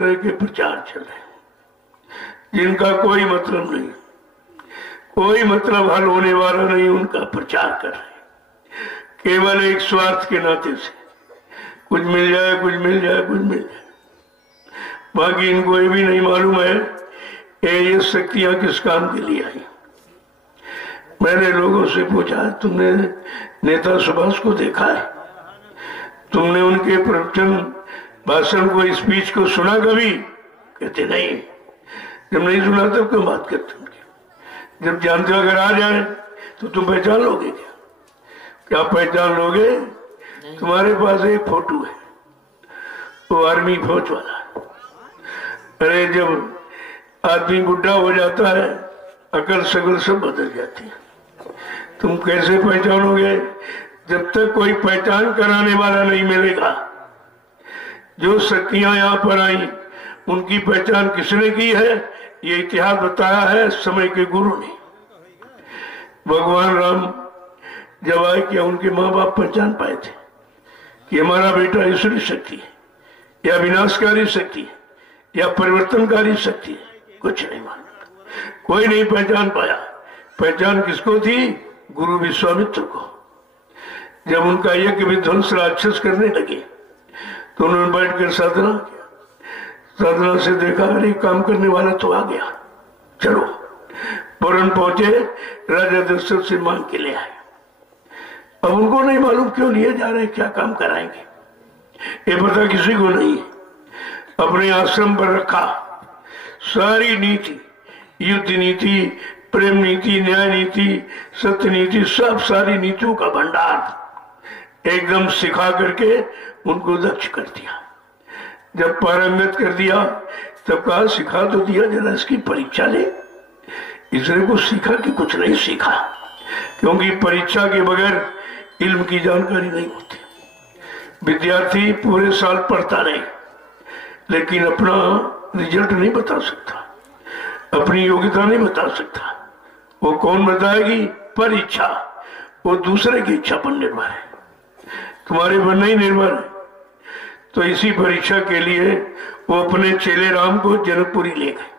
तरह के प्रचार चल रहे जिनका कोई मतलब नहीं, कोई मतलब हल होने वाला नहीं, उनका प्रचार कर रहे हैं केवल एक स्वार्थ के नाते से, कुछ मिल जाए कुछ मिल जाए कुछ मिल जाए। बाकी इनको ये भी नहीं मालूम है ये शक्तियां किस काम के लिए आई। मैंने लोगों से पूछा, तुमने नेता सुभाष को देखा है? तुमने उनके प्रवचन भाषण को, स्पीच को सुना कभी? कहते नहीं। जब नहीं सुना तब क्यों बात करते उनकी? जब जानते हो अगर आ जाए तो तुम पहचान लोगे क्या? क्या पहचान लोगे? तुम्हारे पास एक फोटो है, वो आर्मी फौज वाला। अरे जब आदमी बुढ़ा हो जाता है अकल शकल सब बदल जाती है। तुम कैसे पहचानोगे? जब तक कोई पहचान कराने वाला नहीं मिलेगा। जो शक्तियां यहाँ पर आई उनकी पहचान किसने की है? ये इतिहास बताया है समय के गुरु ने। भगवान राम जब आए क्या उनके माँ बाप पहचान पाए थे कि हमारा बेटा ईश्वरी शक्ति है या विनाशकारी शक्ति है या परिवर्तनकारी शक्ति है? कुछ नहीं मालूम, कोई नहीं पहचान पाया। पहचान किसको थी? गुरु विश्वामित्र को। जब उनका यज्ञ विध्वंस राक्षस करने लगे तो उन्होंने बैठकर साधना किया। साधना से देखा अरे काम करने वाला तो आ गया, चलो। पुरन पहुंचे, राजा दशरथ से मांग के ले आए। अब उनको नहीं मालूम क्यों लिए जा रहे हैं, क्या काम कराएंगे, ये पता किसी को नहीं है। अपने आश्रम पर रखा सारी नीति, युद्ध नीति, प्रेम नीति, न्याय नीति, सत्य नीति, सब सारी नीतियों का भंडार एकदम सिखा करके उनको दक्ष कर दिया। जब पारंगत कर दिया तब कहा सिखा तो दिया, जरा इसकी परीक्षा ले। इसने कुछ सीखा कि कुछ नहीं सीखा, क्योंकि परीक्षा के बगैर इल्म की जानकारी नहीं होती। विद्यार्थी पूरे साल पढ़ता रहे लेकिन अपना रिजल्ट नहीं बता सकता, अपनी योग्यता नहीं बता सकता। वो कौन बताएगी? परीक्षा। वो दूसरे की इच्छा पर निर्भर है, तुम्हारे पर नहीं निर्भर है। तो इसी परीक्षा के लिए वो अपने चेले राम को जनकपुरी ले गए,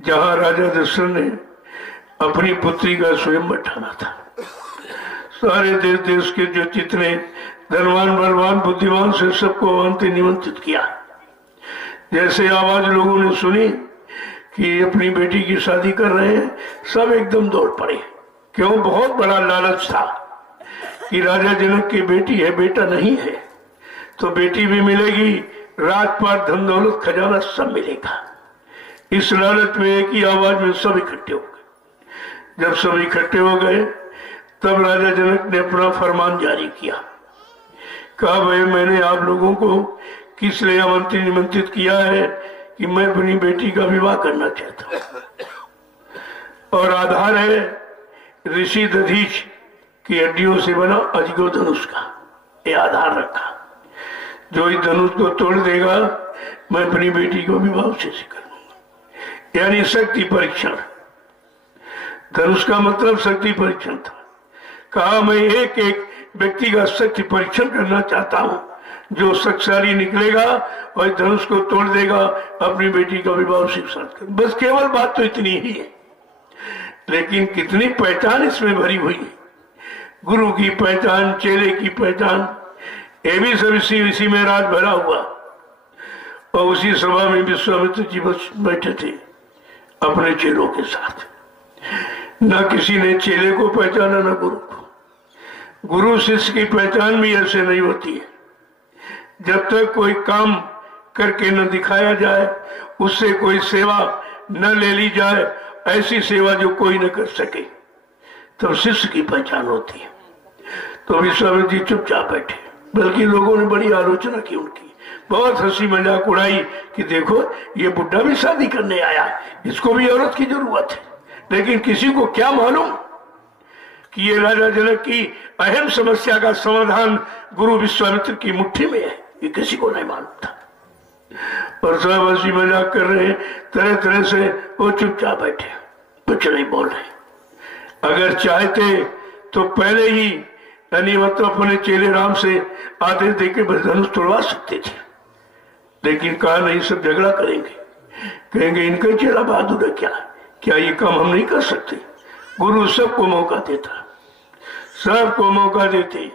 जहां राजा दशरथ ने अपनी पुत्री का स्वयं बैठाना था। सारे देश देश के जो जितने धनवान बलवान बुद्धिमान से सबको निमंत्रित किया। जैसे आवाज लोगों ने सुनी कि अपनी बेटी की शादी कर रहे हैं, सब एकदम दौड़ पड़े। क्यों? बहुत बड़ा लालच था कि राजा जनक की बेटी है, बेटा नहीं है, तो बेटी भी मिलेगी, राजपाट, धन दौलत, खजाना सब मिलेगा। इस लालच में एक ही आवाज में सब इकट्ठे हो गए। जब सब इकट्ठे हो गए तब राजा जनक ने अपना फरमान जारी किया। कहा भाई मैंने आप लोगों को किस लिए निमंत्रित किया है कि मैं अपनी बेटी का विवाह करना चाहता हूं, और आधार है ऋषि दधीच की हड्डियों से बना अजगो धनुष का। ये आधार रखा, जो इस धनुष को तोड़ देगा मैं अपनी बेटी को विवाह उसी से करूंगा। यानी शक्ति परीक्षण। धनुष का मतलब शक्ति परीक्षण था। कहा मैं एक एक व्यक्ति का शक्ति परीक्षण करना चाहता हूं, जो शक्तिशाली निकलेगा और धनुष को तोड़ देगा अपनी बेटी का विवाह उसी के साथ कर। बस केवल बात तो इतनी ही है, लेकिन कितनी पहचान इसमें भरी हुई है। गुरु की पहचान, चेले की पहचान, ये भी सब इसी में राज भरा हुआ। और उसी सभा में विश्वामित्र जी बस बैठे थे अपने चेलों के साथ। न किसी ने चेले को पहचाना न गुरु को। गुरु शिष्य की पहचान भी ऐसे नहीं होती है। जब तक कोई काम करके न दिखाया जाए, उससे कोई सेवा न ले ली जाए, ऐसी सेवा जो कोई न कर सके, तब शिष्य की पहचान होती है। तो विश्वामित्र जी चुपचाप बैठे, बल्कि लोगों ने बड़ी आलोचना की उनकी, बहुत हंसी मजाक उड़ाई कि देखो ये बुढ़ा भी शादी करने आया, इसको भी औरत की जरूरत है। लेकिन किसी को क्या मालूम कि ये राजा जनक की अहम समस्या का समाधान गुरु विश्वामित्र की मुट्ठी में है, ये किसी को नहीं मालूम था। और सब हंसी मजाक कर रहे हैं तरह तरह से, वो चुपचाप बैठे, कुछ नहीं बोल रहे। अगर चाहते तो पहले ही यानी मतलब अपने चेले राम से आदेश देके धनुष तोड़वा सकते थे, लेकिन कहा नहीं, सब झगड़ा करेंगे, कहेंगे इनका ही चेला बहादुर है क्या ये काम हम नहीं कर सकते। गुरु सबको मौका देता, सबको मौका देते,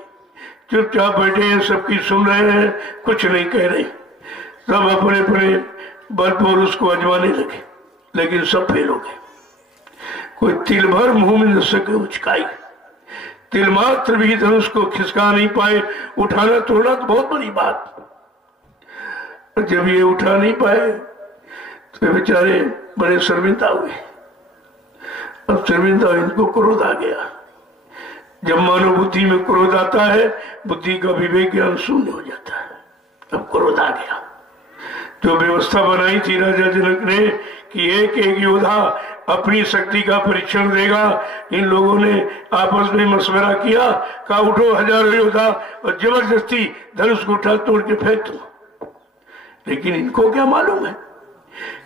चुपचाप बैठे हैं, सबकी सुन रहे हैं, कुछ नहीं कह रहे, सब अपने अपने बल पर उसको आजमाने लगे, लेकिन सब फेल हो गए। कोई तिल भर मुंह में न सके उचकाई, तिल मात्र भी धनुष को खिसका नहीं पाए। उठाना तोड़ना तो बहुत बड़ी बात, जब ये उठा नहीं पाए तो बेचारे बड़े शर्मिंदा हुए। अब शर्मिंदा, इनको क्रोध आ गया। जब मानव बुद्धि में क्रोध आता है, बुद्धि का विवेक ज्ञान शून्य हो जाता है। अब क्रोध आ गया। जो व्यवस्था बनाई थी राजा जनक ने कि एक एक योद्धा अपनी शक्ति का परीक्षण देगा, इन लोगों ने आपस में मशवरा किया, कहा उठो हजारों योद्धा और जबरदस्ती धनुष को उठा तोड़ के फेंक दो। लेकिन इनको क्या मालूम है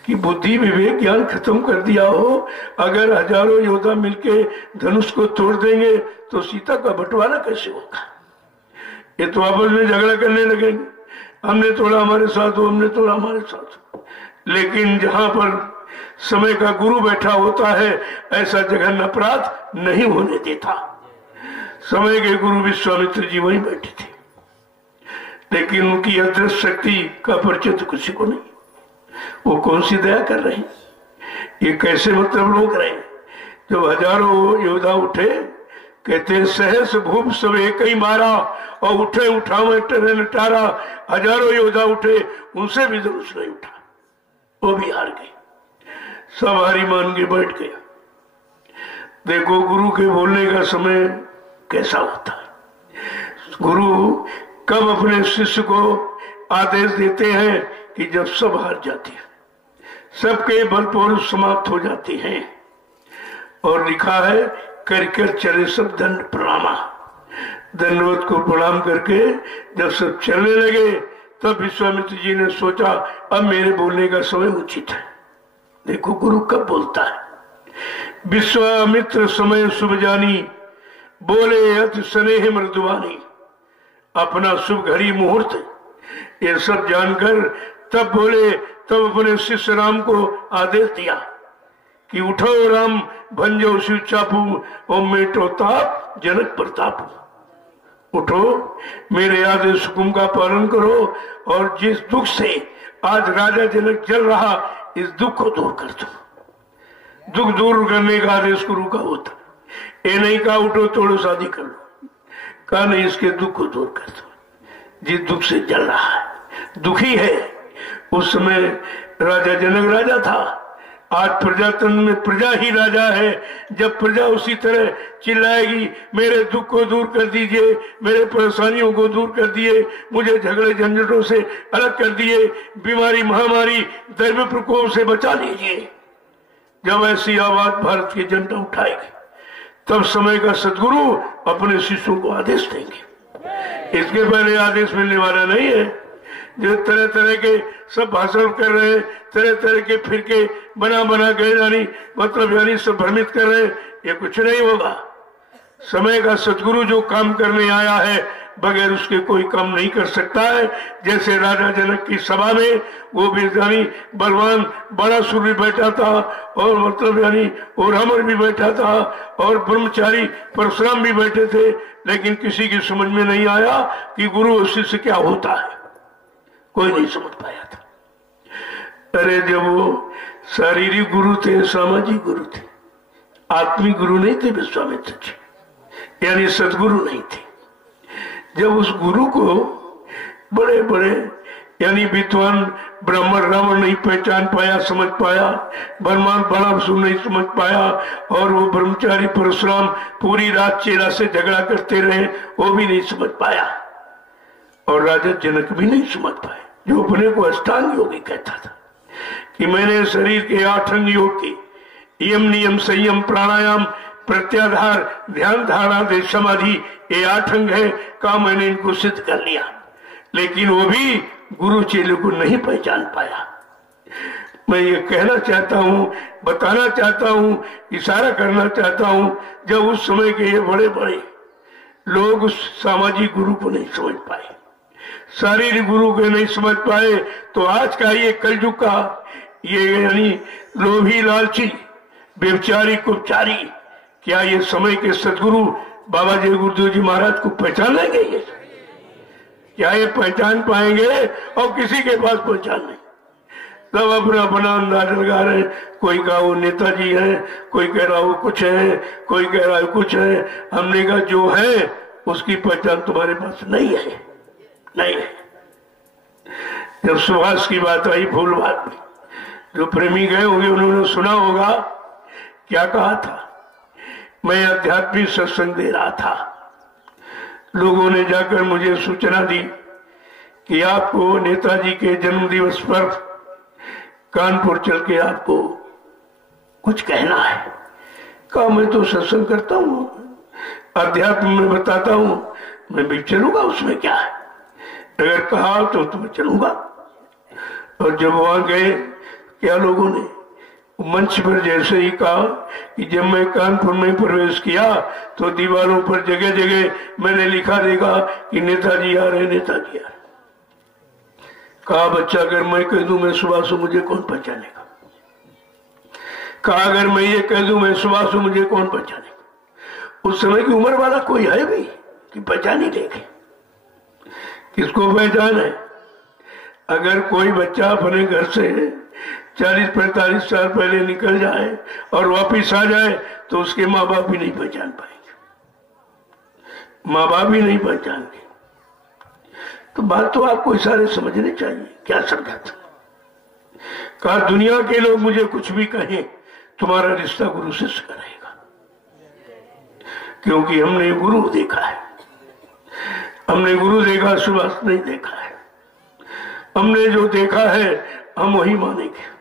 कि बुद्धि विवेक ज्ञान खत्म कर दिया हो। अगर हजारों योद्धा मिलके धनुष को तोड़ देंगे तो सीता का बंटवारा कैसे होगा। ये तो आपस में झगड़ा करने लगेंगे, हमने तोड़ा हमारे साथ हो, हमने तोड़ा हमारे साथ हो। लेकिन जहां पर समय का गुरु बैठा होता है, ऐसा जघन्य अपराध नहीं होने देता। समय के गुरु विश्वामित्र जी वहीं बैठे थे, लेकिन उनकी अदृश्य शक्ति का परिचय तो किसी को नहीं। वो कौन सी दया कर रहे हैं, ये कैसे मतलब रोक रहे हैं। जब हजारों योद्धा उठे, कहते सहस भूप सब एक ही मारा, और उठे उठावे टरे नटारा। हजारों योद्धा उठे, उनसे भी धनुष नहीं उठा, वो भी हार गए, सब हारी मान के बैठ गए। देखो गुरु के बोलने का समय कैसा होता है। गुरु कब अपने शिष्य को आदेश देते हैं कि जब सब हार जाते हैं, सबके बल पर समाप्त हो जाते हैं। और लिखा है कर कर चले सब दंड प्रणामा। दंडवत को प्रणाम करके जब सब चलने लगे, तब विश्वामित्र जी ने सोचा अब मेरे बोलने का समय उचित है। देखो गुरु कब बोलता है। विश्वामित्र समय शुभ जानी, बोले अति स्नेह मृदुवानी। अपना शुभ घड़ी मुहूर्त ये सब जानकर तब बोले, तब अपने शिष्य राम को आदेश दिया कि उठो राम भंजो शिव चापू और मेटो ताप जनक प्रताप। उठो, मेरे आदेश हुक्म का पालन करो, और जिस दुख से आज राजा जनक जल रहा, इस दुख को दूर कर दो। दुख दूर करने का आदेश गुरु का होता। ये नहीं कहा उठो तोड़ो शादी कर लो, कहा नहीं इसके दुख को दूर कर दो। जिस दुख से जल रहा है, दुखी है। उस समय राजा जनक राजा था, आज प्रजातंत्र में प्रजा ही राजा है। जब प्रजा उसी तरह चिल्लाएगी मेरे दुख को दूर कर दीजिए, मेरे परेशानियों को दूर कर दिए, मुझे झगड़े झंझटों से अलग कर दिए, बीमारी महामारी दैव प्रकोप से बचा लीजिए, जब ऐसी आवाज भारत की जनता उठाएगी, तब समय का सदगुरु अपने शिष्यों को आदेश देंगे। इसके पहले आदेश मिलने वाला नहीं है। जो तरह तरह के सब भाषण कर रहे हैं, तरह तरह के फिरके बना बना के यानी सब भ्रमित कर रहे हैं, ये कुछ नहीं होगा। समय का सदगुरु जो काम करने आया है, बगैर उसके कोई काम नहीं कर सकता है। जैसे राजा जनक की सभा में वो भी बलवान बड़ा सुर भी बैठा था, और और रामर भी बैठा था, और ब्रह्मचारी परशुराम भी बैठे थे, लेकिन किसी की समझ में नहीं आया कि गुरु और शिष्य क्या होता है। कोई नहीं समझ पाया था। अरे जब वो शारीरिक गुरु थे, सामाजिक गुरु थे, आत्मिक गुरु नहीं थे विश्वामित्र जी, यानी सदगुरु नहीं थे। जब उस गुरु को बड़े बड़े यानी विद्वान ब्राह्मण रावण नहीं पहचान पाया, समझ पाया, बलवान बड़ा सुन नहीं समझ पाया, और वो ब्रह्मचारी परशुराम पूरी रात चेला से झगड़ा करते रहे, वो भी नहीं समझ पाया, और राजा जनक भी नहीं समझ पाए, जो अपने को अष्टांग योगी कहता था कि मैंने शरीर के 8 अंग योग के यम नियम संयम प्राणायाम प्रत्याधार ध्यान धारणा दे समाधि, ये 8 अंग है, का मैंने इनको सिद्ध कर लिया। लेकिन वो भी गुरु चेले को नहीं पहचान पाया। मैं ये कहना चाहता हूँ, बताना चाहता हूँ, इशारा करना चाहता हूँ, जब उस समय के ये बड़े बड़े लोग उस सामाजिक गुरु को नहीं समझ पाए, शारीरिक गुरु के नहीं समझ पाए तो आज का ये कलयुग का ये यानी लोभी लालची व्यभिचारी कुपचारी, क्या ये समय के सदगुरु बाबा जय गुरुदेव जी महाराज को पहचान लेंगे? ये क्या ये पहचान पाएंगे? और किसी के पास पहचान नहीं, सब अपना अपना अंदाज लगा रहे। कोई कहा वो नेताजी है, कोई कह रहा वो कुछ है, कोई कह रहा है कुछ है। हमने कहा जो है उसकी पहचान तुम्हारे पास नहीं है, नहीं है। जब सुभाष की बात आई फूलबाग में, जो प्रेमी गए होंगे उन्होंने सुना होगा क्या कहा था, मैं आध्यात्मिक सत्संग दे रहा था, लोगों ने जाकर मुझे सूचना दी कि आपको नेताजी के जन्म दिवस पर कानपुर चल के आपको कुछ कहना है। कहा मैं तो सत्संग करता हूँ, अध्यात्म में बताता हूँ, मैं भी चलूंगा, उसमें क्या है, अगर कहा तो मैं चलूंगा। और जब वहां गए क्या लोगों ने मंच पर जैसे ही कहा कि जब मैं कानपुर में प्रवेश किया तो दीवारों पर जगह जगह मैंने लिखा देखा कि नेताजी आ रहे, नेताजी आ रहे। कहा बच्चा अगर मैं कह दूं मैं सुभाष हूं मुझे कौन पहचानेगा? कहा अगर मैं ये कह दूं मैं सुभाष हूं मुझे कौन पहचानेगा? उस समय की उम्र वाला कोई है भी कि पहचान ही देखे? किसको पहचान है? अगर कोई बच्चा अपने घर से 40-45 साल पहले निकल जाए और वापिस आ जाए तो उसके माँ बाप भी नहीं पहचान पाएंगे, माँ बाप भी नहीं पहचानेंगे। तो बात तो आपको इशारे समझने चाहिए। क्या समझा था? कहा दुनिया के लोग मुझे कुछ भी कहें, तुम्हारा रिश्ता गुरु से रहेगा, क्योंकि हमने गुरु देखा है, हमने गुरु देखा, सुभाष नहीं देखा है। हमने जो देखा है हम वही मानेंगे।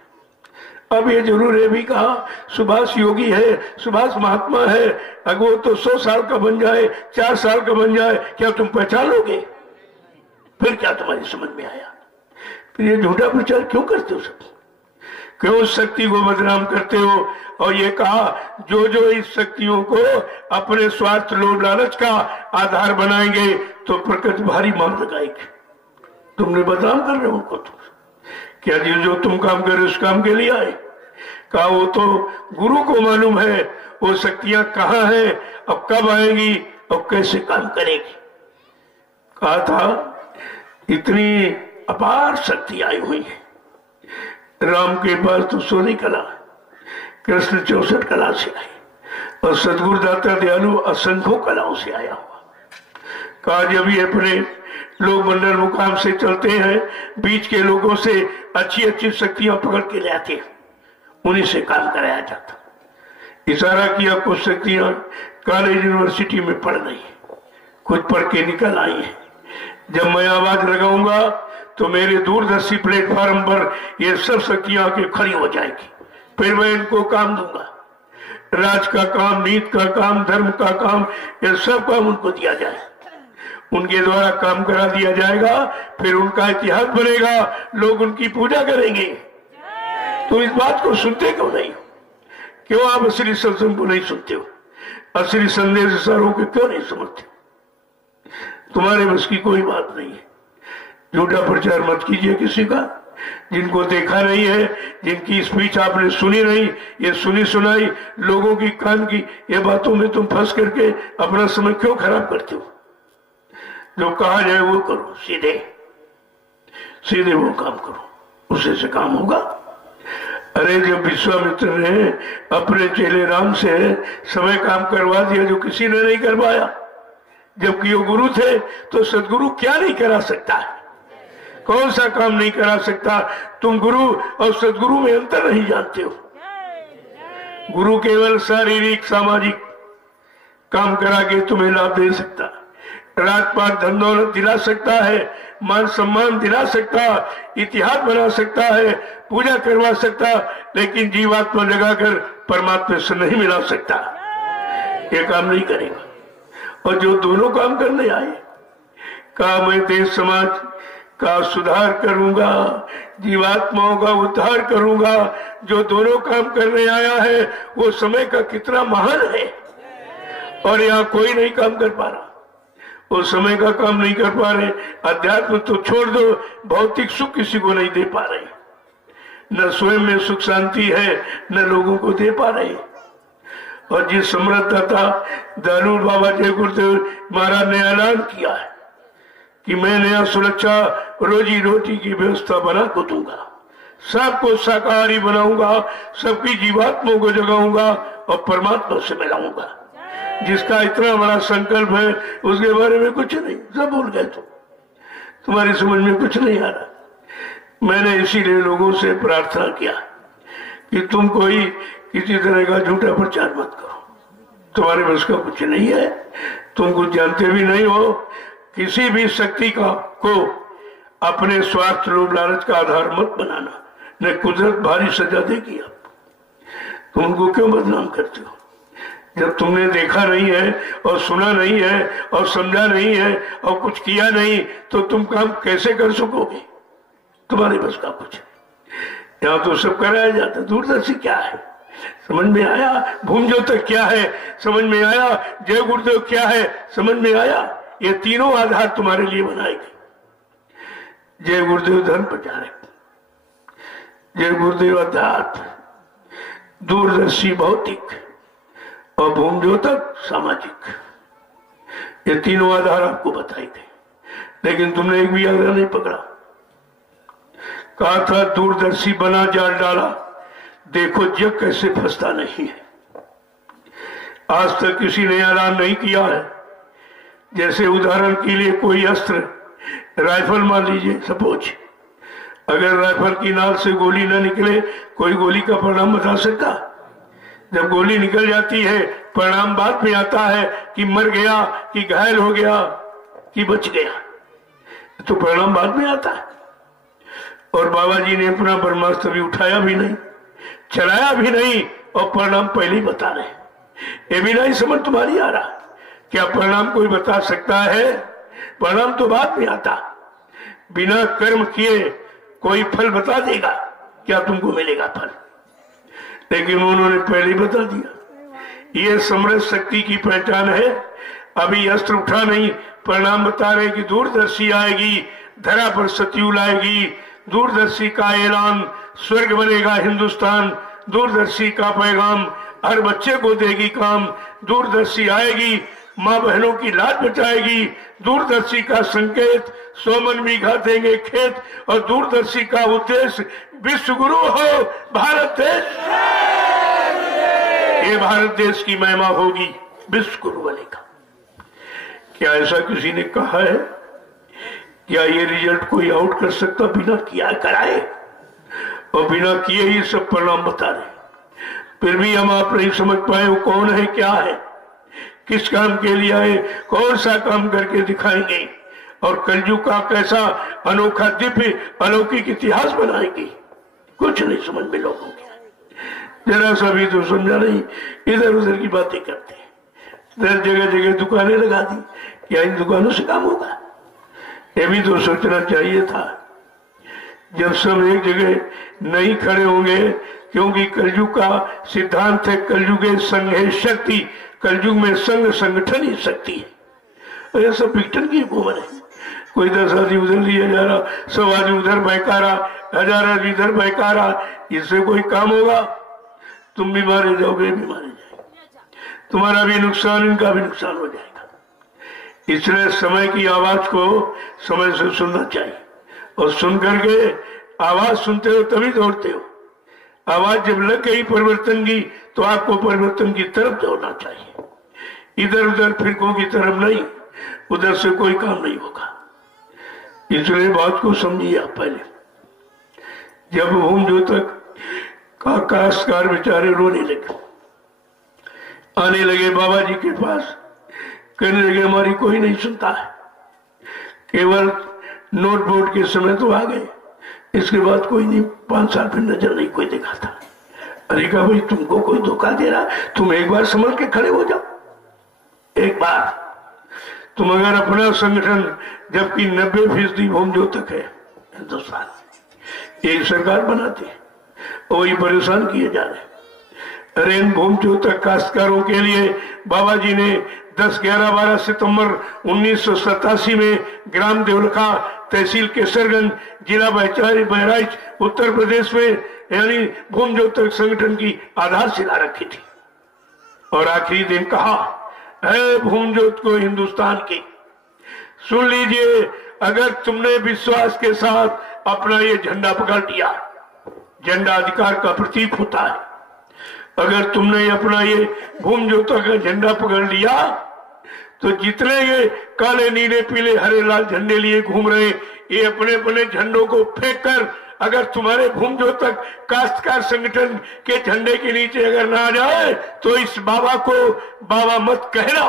अब ये जरूर है भी कहा सुभाष योगी है, सुभाष महात्मा है, अगर वो तो 100 साल का बन जाए, 4 साल का बन जाए, क्या तुम पहचान लोगे? फिर क्या तुम्हारी समझ में आया? फिर ये झूठा प्रचार क्यों करते हो सब? क्यों उस शक्ति को बदनाम करते हो? और ये कहा जो जो इस शक्तियों को अपने स्वार्थ लोभ लालच का आधार बनाएंगे तो प्रकृति भारी मान लगाएगी। तुमने बदनाम कर रहे हो उनको, तो क्या जी जो तुम काम कर रहे उस काम के लिए आए? कहा वो तो गुरु को मालूम है वो शक्तियां कहाँ हैं, अब कब आएंगी और कैसे काम करेगी। कहा था इतनी अपार शक्ति आई हुई है। राम के पास तो 16 कला, कृष्ण 64 कला से आई और सदगुरु दाता दयालु असंख्यों कलाओं से आया हुआ। कहा जब ये अपने लोग मंडल मुकाम से चलते हैं, बीच के लोगों से अच्छी अच्छी शक्तियां पकड़ के ले आते हैं, उन्हीं से काम कराया जाता। इशारा किया कुछ शक्तियां कॉलेज यूनिवर्सिटी में पढ़ रही है, कुछ पढ़ के निकल आई है। जब मैं आवाज लगाऊंगा तो मेरे दूरदर्शी प्लेटफॉर्म पर ये सब शक्तियां आके खड़ी हो जाएगी, फिर मैं इनको काम दूंगा। राज का काम, नीति का काम, धर्म का काम, ये सब काम उनको दिया जाए, उनके द्वारा काम करा दिया जाएगा, फिर उनका इतिहास बनेगा, लोग उनकी पूजा करेंगे। तो इस बात को सुनते क्यों नहीं? क्यों आप असली सत्संग को नहीं सुनते हो? असली संदेश सारों के क्यों नहीं समझते? तुम्हारे बस की कोई बात नहीं है। झूठा प्रचार मत कीजिए किसी का, जिनको देखा नहीं है, जिनकी स्पीच आपने सुनी नहीं, ये सुनी सुनाई लोगों की कान की ये बातों में तुम फंस करके अपना समय क्यों खराब करते हो? जो कहा जाए वो करो, सीधे सीधे वो काम करो, उससे से काम होगा। अरे जब विश्वामित्र ने अपने चेले राम से समय काम करवा दिया जो किसी ने नहीं करवाया, जबकि वो गुरु थे, तो सदगुरु क्या नहीं करा सकता? कौन सा काम नहीं करा सकता? तुम गुरु और सदगुरु में अंतर नहीं जानते हो। गुरु केवल शारीरिक सामाजिक काम करा के तुम्हें लाभ दे सकता, राजपाट धन दौलत दिला सकता है, मान सम्मान दिला सकता, इतिहास बना सकता है, पूजा करवा सकता, लेकिन जीवात्मा लगाकर परमात्मा से नहीं मिला सकता। ये काम नहीं करेगा। और जो दोनों काम करने आए, कहा मैं देश समाज का सुधार करूंगा, जीवात्माओं का उद्धार करूंगा, जो दोनों काम करने आया है वो समय का कितना महान है। और यहाँ कोई नहीं काम कर पा रहा, वो समय का काम नहीं कर पा रहे, अध्यात्म तो छोड़ दो, भौतिक सुख किसी को नहीं दे पा रहे, न स्वयं में सुख शांति है न लोगों को दे पा रहे। और जिस समृद्धता दानूर बाबा जय गुरुदेव महाराज ने ऐलान किया है कि मैं नया सुरक्षा रोजी रोटी की व्यवस्था बना को दूंगा, सबको शाकाहारी बनाऊंगा, सबकी जीवात्माओं को जगाऊंगा और परमात्मा से मिलाऊंगा। जिसका इतना बड़ा संकल्प है उसके बारे में कुछ नहीं, सब भूल गए। तुम्हारी समझ में कुछ नहीं आ रहा। मैंने इसीलिए लोगों से प्रार्थना किया कि तुम कोई किसी तरह का झूठा प्रचार मत करो, तुम्हारे बस का कुछ नहीं है, तुम कुछ जानते भी नहीं हो। किसी भी शक्ति को अपने स्वार्थ लोभ लालच का आधार मत बनाना, न कुदरत भारी सजा देगी। आप तुम उनको क्यों बदनाम करते हो? जब तुमने देखा नहीं है और सुना नहीं है और समझा नहीं है और कुछ किया नहीं तो तुम काम कैसे कर सकोगे? तुम्हारे बस का कुछ। यहाँ तो सब कराया जाता। दूरदर्शी क्या है समझ में आया, भूम ज्योतक क्या है समझ में आया, जय गुरुदेव क्या है समझ में आया। ये तीनों आधार तुम्हारे लिए बनाए गए। जय गुरुदेव धर्म प्रचारक, जय गुरुदेव अध्यात्म, दूरदर्शी भौतिक और भूम ज्योतक सामाजिक, ये तीनों आधार आपको बताए गए। लेकिन तुमने एक भी आधार नहीं पकड़ा। कहा था दूरदर्शी बना जाल डाला, देखो जग कैसे फंसता नहीं है। आज तक किसी ने ऐलान नहीं किया है। जैसे उदाहरण के लिए कोई अस्त्र, राइफल मान लीजिए सपोज, अगर राइफल की नाल से गोली न निकले कोई गोली का परिणाम बता सकता? जब गोली निकल जाती है परिणाम बाद में आता है कि मर गया कि घायल हो गया कि बच गया, तो परिणाम बाद में आता है। और बाबा जी ने अपना ब्रह्मास्त्र भी उठाया भी नहीं, चलाया भी नहीं और परिणाम पहले ही बता रहे। ये भी नहीं समझ तुम्हारी आ रहा। क्या परिणाम कोई बता सकता है? परिणाम तो बाद में आता। बिना कर्म किए कोई फल बता देगा क्या तुमको मिलेगा फल? लेकिन उन्होंने पहले ही बता दिया। ये समृद्ध शक्ति की पहचान है। अभी अस्त्र उठा नहीं, परिणाम बता रहे कि दूरदर्शी आएगी, धरा पर सतयुग आएगी, दूरदर्शी का ऐलान, स्वर्ग बनेगा हिंदुस्तान, दूरदर्शी का पैगाम हर बच्चे को देगी काम, दूरदर्शी आएगी माँ बहनों की लाज बचाएगी, दूरदर्शी का संकेत 100 मन बीघा देंगे खेत, और दूरदर्शी का उद्देश्य विश्व गुरु हो भारत देश। ये भारत देश की महिमा होगी, विश्व गुरु बनेगा। क्या ऐसा किसी ने कहा है? क्या ये रिजल्ट कोई आउट कर सकता बिना किया कराए? और बिना किए ही सब परिणाम बता रहे। फिर भी हम आप नहीं समझ पाए वो कौन है, क्या है, किस काम के लिए आए, कौन सा काम करके दिखाएंगे और कलयुग का कैसा अनोखा दिव्य अलौकिक इतिहास बनाएंगे। कुछ नहीं समझ में लोगों के, जरा सा भी तो समझा नहीं, इधर उधर की बातें करते हैं। इधर जगह जगह दुकानें लगा दी, क्या इन दुकानों से काम होगा? ये भी तो सोचना चाहिए था। जब सब एक जगह नहीं खड़े होंगे, क्योंकि कलयुग का सिद्धांत है कलयुग संघ है शक्ति, कलयुग में संघ संगठन ही शक्ति है। ये सब विघटन की उम्र है। कोई 10 आदमी उधर लिए जा रहा, 100 आदमी उधर बहकारा, 1000 आदमी इधर बहकारा, इससे कोई काम होगा? तुम भी मारे जाओगे, भी मारे जाएंगे, तुम्हारा भी नुकसान इनका भी नुकसान हो जाएगा। इसलिए समय की आवाज को समय से सुनना चाहिए, और सुन करके आवाज सुनते हो तभी दौड़ते हो। आवाज जब लग गई परिवर्तन की तो आपको परिवर्तन की तरफ दौड़ना चाहिए, इधर उधर फिरकों की तरफ नहीं, उधर से कोई काम नहीं होगा। इसलिए बात को समझिए आप। पहले जब भूम ज्योतक का काश्तकार बेचारे रोने लगे, आने लगे बाबा जी के पास, कहने लगे हमारी कोई नहीं सुनता है, केवल नोट बोर्ड के समय तो आ गए, इसके बाद कोई नहीं, 5 साल फिर नजर नहीं कोई देखा था। अरे कहा भाई तुमको कोई धोखा दे रहा, तुम एक बार संभल के खड़े हो जाओ। एक बार तुम अगर अपना संगठन, जबकि 90% भूम ज्योतक है हिंदुस्तान, एक सरकार बनाती है, वही परेशान किए जा रहे। अरे इन भूम ज्योतक काश्तकारों के लिए बाबा जी ने 10, 11, 12 सितंबर 1987 में ग्राम देवलखा, तहसील केसरगंज, जिला बहराइच, उत्तर प्रदेश में यानी भूम ज्योतक संगठन की आधारशिला रखी थी। और आखिरी दिन कहा, है भूम ज्योत को हिंदुस्तान की, सुन लीजिए, अगर तुमने विश्वास के साथ अपना ये झंडा पकड़ लिया, झंडा अधिकार का प्रतीक होता है, अगर तुमने अपना ये भूम ज्योति का झंडा पकड़ लिया तो जितने ये काले नीले पीले हरे लाल झंडे लिए घूम रहे, ये अपने अपने झंडों को फेंक कर अगर तुम्हारे भूम ज्योतक काश्तकार संगठन के झंडे के नीचे अगर ना जाए तो इस बाबा को बाबा मत कहना।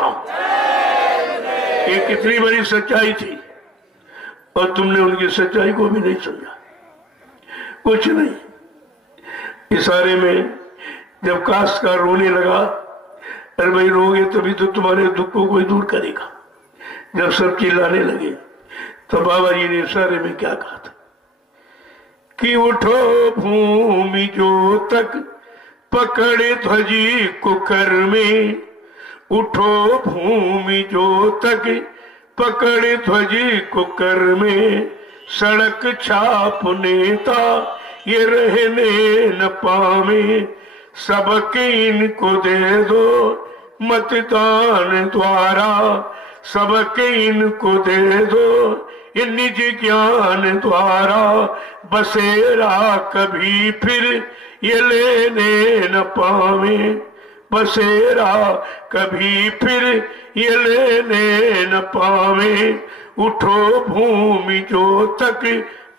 ये कितनी बड़ी सच्चाई थी और तुमने उनकी सच्चाई को भी नहीं समझा। कुछ नहीं, इशारे में जब काश्तकार रोने लगा, अरे भाई रोगे तभी तो तुम्हारे दुख को कोई दूर करेगा। जब सब चिल्लाने लगे तो बाबा जी ने इशारे में क्या कहा था कि उठो भूमि ज्योतक पकड़े ध्वजी को कर में, उठो भूमि ज्योतक पकड़े ध्वजी को कर में, सड़क छाप नेता ये रहने न पावे, सबके इनको दे दो मतदान द्वारा, सबके इनको दे दो ये निज ज्ञान द्वारा, बसेरा कभी फिर ये लेने न पावे, बसेरा कभी फिर ये लेने न पावे, उठो भूमि ज्योतक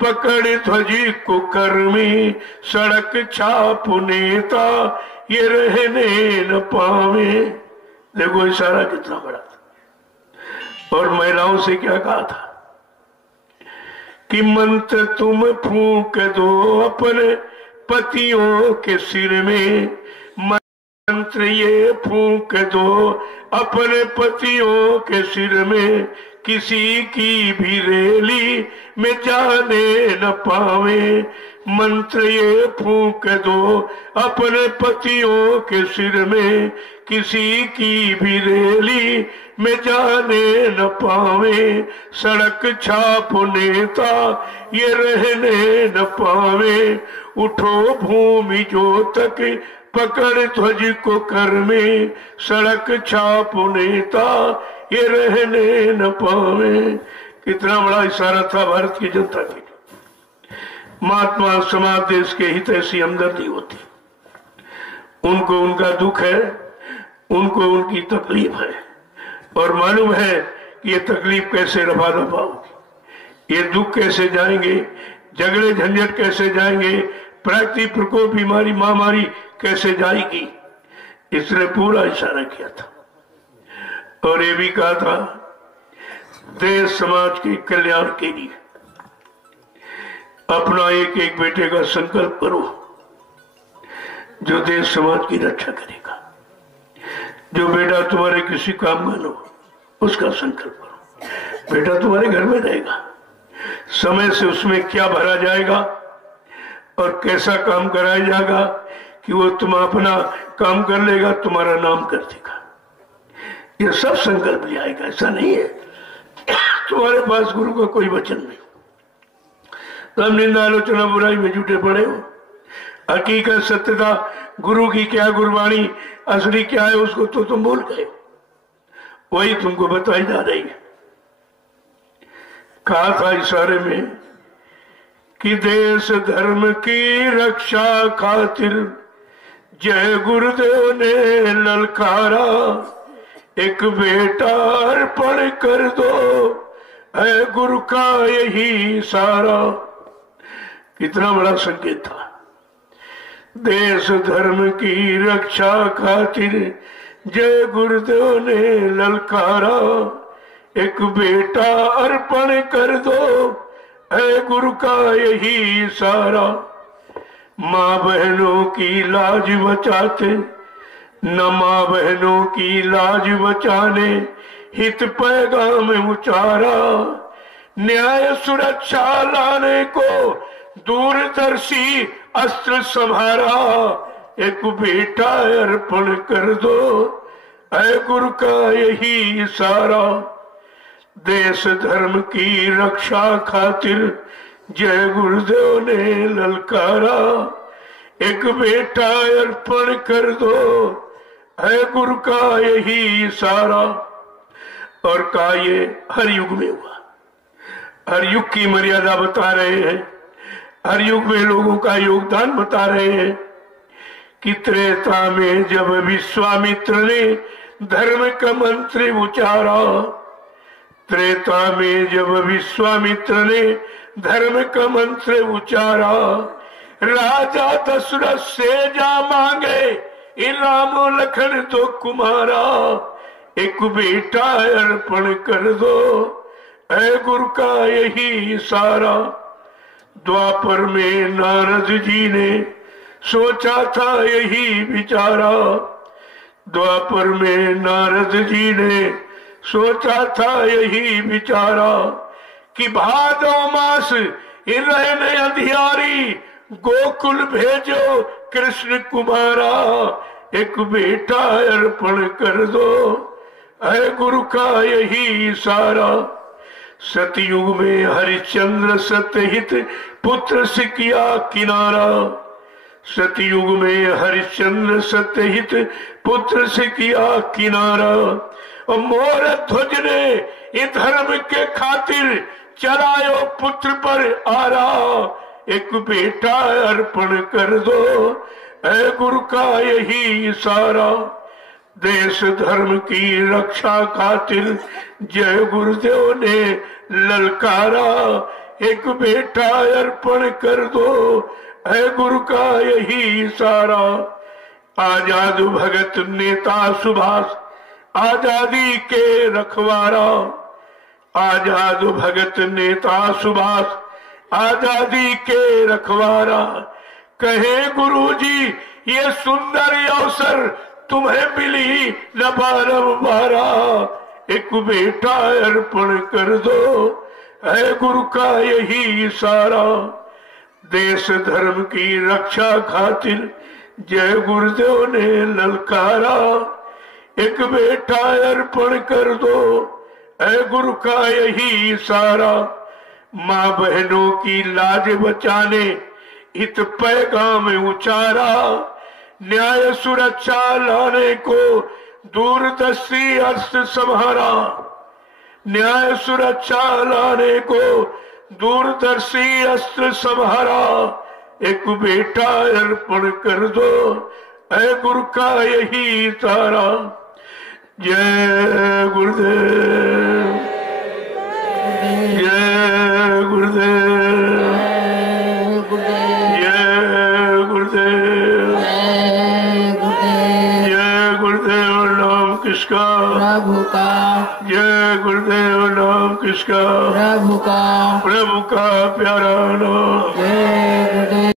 पकड़ ध्वजी को कर में, सड़क छाप नेता ये रहने न पावे। देखो इशारा कितना बड़ा था। और महिलाओं से क्या कहा था कि मंत्र तुम फूंक दो अपने पतियों के सिर में, मंत्र ये फूंक दो अपने पतियों के सिर में, किसी की भी रैली में जाने न पावे, मंत्र ये फूंक दो अपने पतियों के सिर में, किसी की भी रैली में जाने न पावे, सड़क छाप नेता ये रहने न पावे, उठो भूमि ज्योतक पकड़ ध्वज को कर में, सड़क छाप नेता ये रहने न पावे। कितना बड़ा इशारा था भारत की जनता की। महात्मा समाज देश के हित ऐसी हमदर्दी होती, उनको उनका दुख है, उनको उनकी तकलीफ है और मालूम है कि ये तकलीफ कैसे रफा दफा होगी, ये दुख कैसे जाएंगे, झगड़े झंझट कैसे जाएंगे, प्राकृतिक प्रकोप बीमारी महामारी कैसे जाएगी, इसने पूरा इशारा किया था। और ये भी कहा था देश समाज के कल्याण के लिए अपना एक एक बेटे का संकल्प करो जो देश समाज की रक्षा करेगा। जो बेटा तुम्हारे किसी काम में हो उसका संकल्प करो। बेटा तुम्हारे घर में रहेगा, समय से उसमें क्या भरा जाएगा और कैसा काम कराया जाएगा कि वो तुम अपना काम कर लेगा, तुम्हारा नाम कर देगा। ये सब संकल्प ले आएगा। ऐसा नहीं है तुम्हारे पास गुरु का कोई वचन नहीं, तुम निंदा आलोचना बुराई में जुटे पड़े हो। हकीकत सत्यता गुरु की क्या गुरबाणी असली क्या है उसको तो तुम भूल गए, वही तुमको बताई जा रही है। कहा था इशारे में कि देश धर्म की रक्षा खातिर जय गुरुदेव ने ललकारा, एक बेटा अर्पण कर दो है गुरु का यही सारा। कितना बड़ा संकेत था। देश धर्म की रक्षा खातिर जय गुरुदेव ने ललकारा, एक बेटा अर्पण कर दो है गुरु का यही सारा। माँ बहनों की लाज बचाते न माँ बहनों की लाज बचाने हित पैगाम उचारा, न्याय सुरक्षा लाने को दूरदर्शी अस्त्र संभारा, एक बेटा अर्पण कर दो है गुरु का यही इशारा, देश धर्म की रक्षा खातिर जय गुरुदेव ने ललकारा। एक बेटा अर्पण कर दो, है गुरु का यही इशारा। और का ये हर युग में हुआ, हर युग की मर्यादा बता रहे हैं, हर युग में लोगों का योगदान बता रहे हैं कि त्रेता में जब विश्वामित्र ने धर्म का मंत्र उचारा, त्रेता में जब विश्वामित्र ने धर्म का मंत्र उचारा, राजा दशरथ से जा मांगे राम लखन तो कुमारा। एक बेटा अर्पण कर दो, है गुरु का यही इशारा। द्वापर में नारद जी ने सोचा था यही विचारा, द्वापर में नारद जी ने सोचा था यही विचारा कि भादो मास रहने अंधियारी, गोकुल भेजो कृष्ण कुमारा। एक बेटा अर्पण कर दो, है गुरु का यही इशारा। सतयुग में हरिश्चंद्र सत्यहित पुत्र से किया किनारा, सतयुग में हरिश्चंद्र सत्यहित पुत्र से किया किनारा। और मोर ध्वज ने ये धर्म के खातिर चलायो पुत्र पर आरा। एक बेटा अर्पण कर दो, है गुरु का यही इशारा। देश धर्म की रक्षा खातिर जय गुरुदेव ने ललकारा। एक बेटा अर्पण कर दो, है गुरु का यही इशारा। आजाद भगत नेता सुभाष आजादी के रखवारा, आजाद भगत नेता सुभाष आजादी के रखवारा। कहे गुरुजी ये सुंदर अवसर तुम्हें मिली न बारंबारा। एक बेटा अर्पण कर दो, है गुरु का यही इशारा। देश धर्म की रक्षा खातिर जय गुरुदेव ने ललकारा। एक बेटा अर्पण कर दो, है गुरु का यही इशारा। माँ बहनों की लाज बचाने हित पैगाम उचारा। न्याय सुरक्षा लाने को दूरदर्शी अर्थ संहारा, न्याय सुरक्षा लाने को दूरदर्शी अस्त्र संहारा। एक बेटा अर्पण कर दो, है गुरु का यही तारा। जय गुरुदेव, जय गुरुदेव, जय गुरुदेव, जय गुरुदेव। नाम किसका? प्रभु का। जय गुरुदेव। नाम किसका? प्रभु का। प्रभु का प्यारा नाम। जय गुरुदेव।